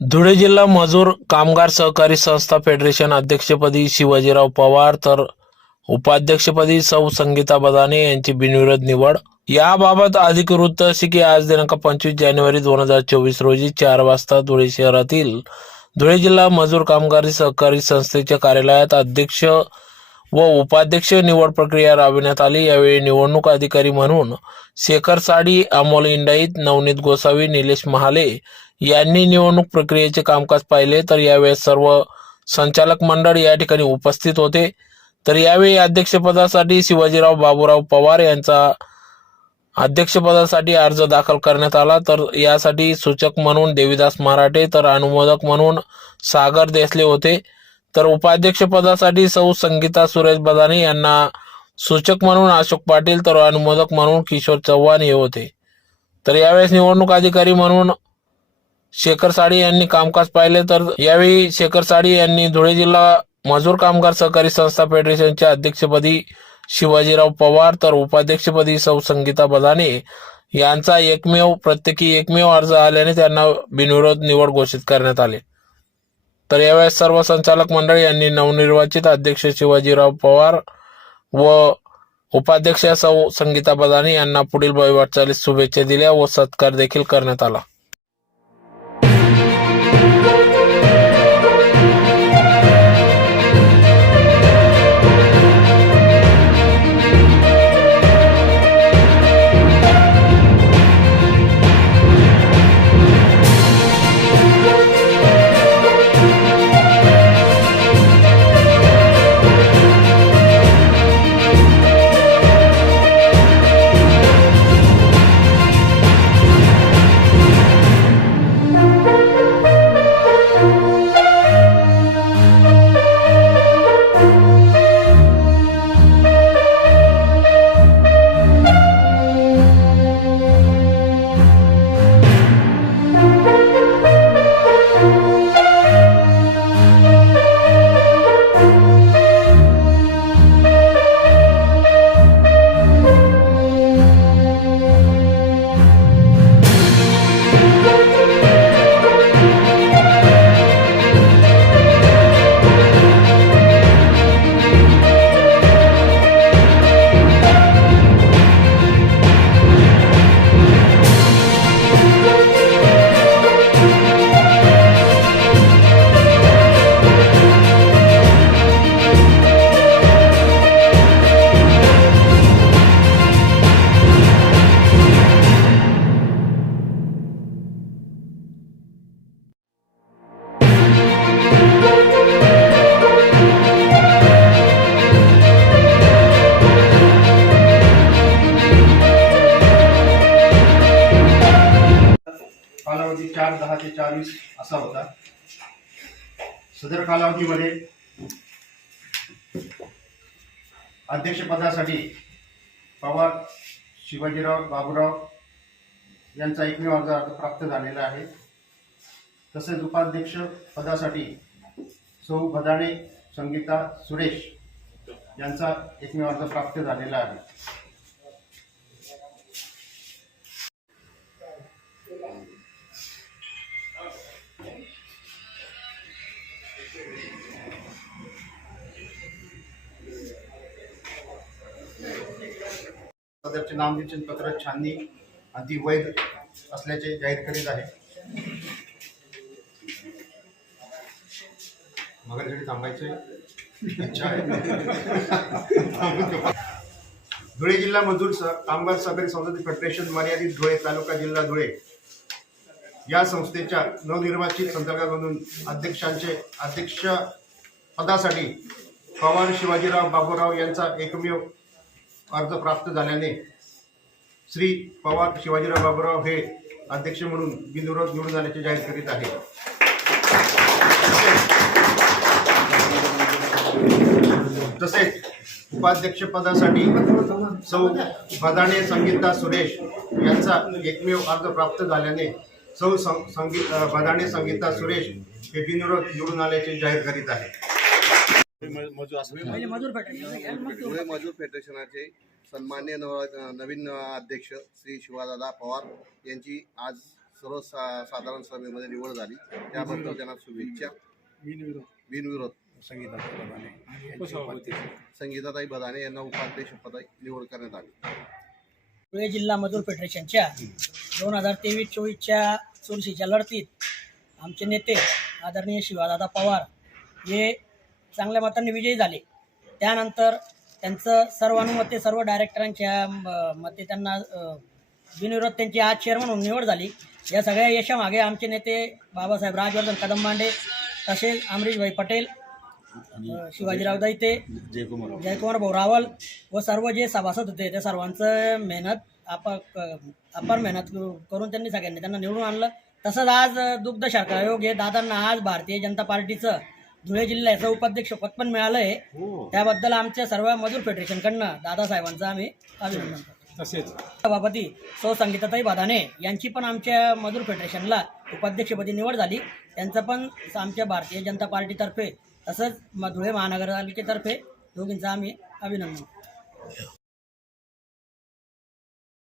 धुळे जिल्हा मजूर कामगार सहकारी संस्था फेडरेशन अध्यक्षपदी शिवाजीराव पवार तर उपाध्यक्षपदी सौ संगीता बदाने यांची बिनविरोध निवड. याबाबत अधिक वृत्त असे की आज दिनांक पंचवीस जानेवारी दोन हजार चोवीस रोजी चार वाजता धुळे शहरातील धुळे जिल्हा मजूर कामगारी सहकारी संस्थेच्या कार्यालयात अध्यक्ष व उपाध्यक्ष निवड प्रक्रिया राबविण्यात आली. यावेळी निवडणूक अधिकारी म्हणून शेखर साडी अमोल इंडाईत नवनीत गोसावी निलेश महाले यांनी निवडणूक प्रक्रियेचे कामकाज पाहिले. तर यावेळेस सर्व संचालक मंडळ या ठिकाणी उपस्थित होते. तर यावेळी अध्यक्षपदासाठी शिवाजीराव बाबूराव पवार यांचा अध्यक्षपदासाठी अर्ज दाखल करण्यात आला. तर यासाठी सूचक म्हणून देवीदास मराठे तर अनुमोदक म्हणून सागर देसले होते. तर उपाध्यक्षपदासाठी सौ संगीता सुरेश बदाने यांना सूचक म्हणून अशोक पाटील तर अनुमोदक म्हणून किशोर चव्हाण हे होते. तर यावेळेस निवडणूक अधिकारी म्हणून शेखर साडी यांनी कामकाज पाहिले. तर यावेळी शेखर साडी यांनी धुळे जिल्हा मजूर कामगार सहकारी संस्था फेडरेशनच्या अध्यक्षपदी शिवाजीराव पवार तर उपाध्यक्षपदी सौ संगीता बदाने यांचा एकमेव प्रत्येकी एकमेव अर्ज आल्याने त्यांना बिनविरोध निवड घोषित करण्यात आले. तर यावेळेस सर्व संचालक मंडळ यांनी नवनिर्वाचित अध्यक्ष शिवाजीराव पवार व उपाध्यक्ष सौ संगीता बदानी यांना पुढील वाटचालीस शुभेच्छा दिल्या व सत्कार देखील करण्यात आला. दहा असा होता. सदर कालावधीमध्ये अध्यक्षपदासाठी पवार शिवाजीराव बाबूराव यांचा एकमेव अर्ज प्राप्त झालेला आहे. तसेच उपाध्यक्ष पदासाठी सौ भदाणे संगीता सुरेश यांचा एकमेव अर्ज प्राप्त झालेला आहे. सदरचे नामनिर्देशन पत्र छाननी आणि ती वैध असल्याचे जाहीर करीत आहे. मगर थांबायचे? इच्छा आहे. धुळे जिल्हा मजूर कामगार सहकारी संस्थेचे फेडरेशन मर्यादित धुळे तालुका जिल्हा धुळे. या संस्थेच्या नवनिर्वाचित संचालकांमधून अध्यक्षांचे अध्यक्ष पदासाठी पवार शिवाजीराव बाबूराव यांचा एकमेव अर्ज प्राप्त झाल्याने श्री पवार शिवाजीराव बाबूराव हे अध्यक्ष म्हणून बिनविरोध निवडून आल्याचे जाहीर करीत आहे तसेच उपाध्यक्ष पदासाठी सौ भदाणे संगीता सुरेश यांचा एकमेव अर्ज प्राप्त झाल्याने सौ सं- संगीत भदाणे संगीता सुरेश हे बिनविरोध निवडून आल्याचे जाहीर करीत आहे मजूर मग तो धुळे मजूर फेडरेशनाचे सन्मान्य नव नवीन अध्यक्ष श्री शिवादादा पवार यांची आज सर्व सा- साधारण सभेमध्ये निवड झाली. त्याबद्दल त्यांना शुभेच्छा. बिनविरोध. संगीताताई बदाने यांना उपाध्यक्ष पदाची निवड करण्यात आली. धुळे जिल्हा मजूर फेडरेशनच्या दोन हजार तेवीस चोवीसच्या चुरशीच्या लढतीत आमचे नेते आदरणीय शिवादादा पवार हे चांगल्या मतांनी विजयी झाले. त्यानंतर त्यांचं सर्वानुमते सर्व डायरेक्टरांच्या मते त्यांना बिनविरोध त्यांची आज चेअरमन म्हणून निवड झाली. या सगळ्या यशामागे आमचे नेते बाबासाहेब राजवर्धन कदमबांडे तसेच अमरीशभाई पटेल शिवाजीराव दैते जयकुमार भाऊ रावल व सर्व जे सभासद होते त्या सर्वांचं मेहनत आप अपार मेहनत करून त्यांनी सगळ्यांनी त्यांना निवडून आणलं. तसंच आज दुग्ध शाखा आयोग हे दादांना आज भारतीय जनता पार्टीचं धुळे जिल्ह्याचं उपाध्यक्ष पद पण मिळालं आहे त्याबद्दल आमच्या सर्व मजूर फेडरेशनकडनं दादासाहेबांचं आम्ही अभिनंदन करतो. तसेच. सभापती सौ संगीताताई बाधाने यांची पण आमच्या मजूर फेडरेशनला उपाध्यक्षपदी निवड झाली. त्यांचं पण आमच्या भारतीय जनता पार्टीतर्फे तसंच धुळे महानगरपालिकेतर्फे दोघींचं आम्ही अभिनंदन.